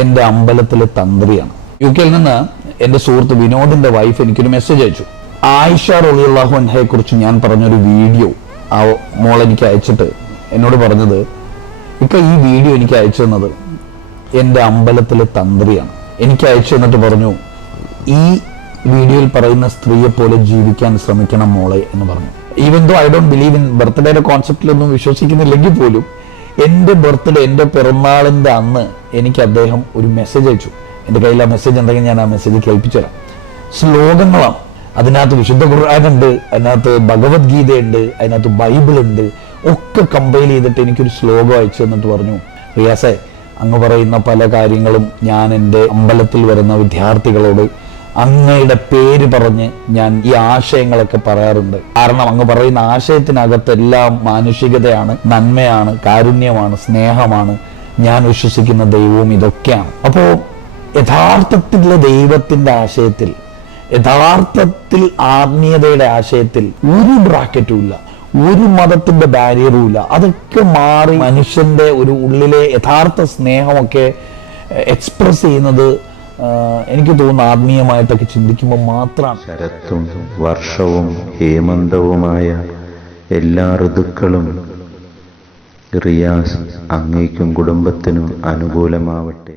എൻ്റെ അമ്പലത്തിലെ തന്ത്രിയാണ്. UK നിന്ന് എൻ്റെ സുഹൃത്ത് വിനോദിന്റെ വൈഫ് എനിക്കൊരു മെസ്സേജ് അയച്ചു. ആയിഷ റളിയല്ലാഹു അൻഹയെ കുറിച്ച് ഞാൻ പറഞ്ഞൊരു വീഡിയോ ആ മോൾ എനിക്ക് അയച്ചിട്ട് എന്നോട് പറഞ്ഞത്, ഇപ്പൊ ഈ വീഡിയോ എനിക്ക് അയച്ചു തന്നത് എൻ്റെ അമ്പലത്തിലെ തന്ത്രിയാണ്. എനിക്ക് അയച്ചു തന്നിട്ട് പറഞ്ഞു, ഈ വീഡിയോയിൽ പറയുന്ന സ്ത്രീയെ പോലെ ജീവിക്കാൻ ശ്രമിക്കണം മോളെ എന്ന് പറഞ്ഞു. Even though I don't believe in ബർത്ത്ഡേയുടെ കോൺസെപ്റ്റിലൊന്നും വിശ്വസിക്കുന്നില്ലെങ്കിൽ പോലും എൻ്റെ ബർത്ത്ഡേ, എൻ്റെ പിറന്നാളിൻ്റെ അന്ന് എനിക്ക് അദ്ദേഹം ഒരു മെസ്സേജ് അയച്ചു. എൻ്റെ കയ്യിൽ ആ മെസ്സേജ് ഉണ്ടെങ്കിൽ ഞാൻ ആ മെസ്സേജ് കേൾപ്പിച്ചു തരാം. ശ്ലോകങ്ങളാണ്, അതിനകത്ത് വിശുദ്ധ ഖുർആനുണ്ട്, അതിനകത്ത് ഭഗവത്ഗീതയുണ്ട്, അതിനകത്ത് ബൈബിൾ ഉണ്ട്, ഒക്കെ കമ്പൈൽ ചെയ്തിട്ട് എനിക്കൊരു ശ്ലോകം അയച്ചു തന്നിട്ട് പറഞ്ഞു, റിയാസെ അങ്ങ് പറയുന്ന പല കാര്യങ്ങളും ഞാൻ എൻ്റെ അമ്പലത്തിൽ വരുന്ന വിദ്യാർത്ഥികളോട് അങ്ങയുടെ പേര് പറഞ്ഞ് ഞാൻ ഈ ആശയങ്ങളൊക്കെ പറയാറുണ്ട്. കാരണം അങ്ങ് പറയുന്ന ആശയത്തിനകത്തെല്ലാം മാനുഷികതയാണ്, നന്മയാണ്, കാരുണ്യമാണ്, സ്നേഹമാണ്, ഞാൻ വിശ്വസിക്കുന്ന ദൈവവും ഇതൊക്കെയാണ്. അപ്പോൾ യഥാർത്ഥത്തിലുള്ള ദൈവത്തിന്റെ ആശയത്തിൽ, യഥാർത്ഥത്തിൽ ആത്മീയതയുടെ ആശയത്തിൽ ഒരു ബ്രാക്കറ്റും ഇല്ല, ഒരു മതത്തിന്റെ ബാരിയറും ഇല്ല. അതൊക്കെ മാറി മനുഷ്യന്റെ ഒരു ഉള്ളിലെ യഥാർത്ഥ സ്നേഹമൊക്കെ എക്സ്പ്രസ് ചെയ്യുന്നത് എനിക്ക് തോന്നുന്നു ആത്മീയമായിട്ടൊക്കെ ചിന്തിക്കുമ്പോൾ മാത്രമാണ്. ശരത്തും വർഷവും ഹേമന്തവുമായ എല്ലാ ഋതുക്കളും റിയാസ് അങ്ങേക്കും കുടുംബത്തിനും അനുകൂലമാവട്ടെ.